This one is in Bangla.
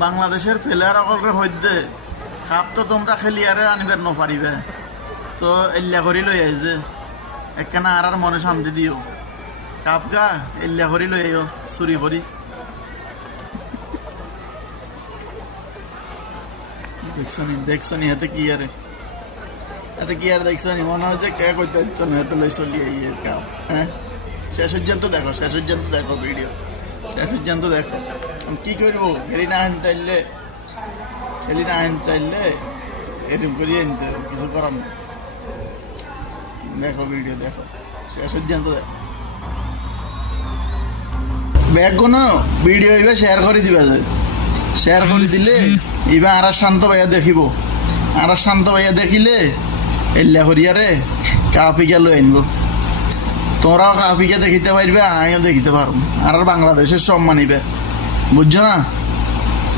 বাংলাদেশের প্লেয়ার সকলরে হইতে কাপ তো তোমরা খেলিয়ারে আনিবার নপারিবে তো এল্লা করি লই আই যে একখানা আর মনে শান্তি দিও কাপ গা এল্লা করি লই আইও চুরি করি দেখছনি হাতে কি আরে এত কি আর দেখছনি মনে হয় যে কে কইতে হচ্ছে না এত লই চলি এই এর কাপ হ্যাঁ শেষ পর্যন্ত দেখো ভিডিও শেষ পর্যন্ত দেখো আমি কি করবো খেলি না আনতে এরকম করি আনতে কিছু করার নেই দেখো ভিডিও দেখো শেষ পর্যন্ত দেখো ব্যাগ কোনো ভিডিও এবার শেয়ার করে দিবা যায় শেয়ার করে দিলে এবার আর শান্ত ভাইয়া দেখিলে এল্লা করিয়ারে কাপিকা লই আনব তোমরাও কাপিকা দেখিতে পারবে আমিও দেখিতে পারবো আর বাংলাদেশের সম্মানিবে বুঝছো না।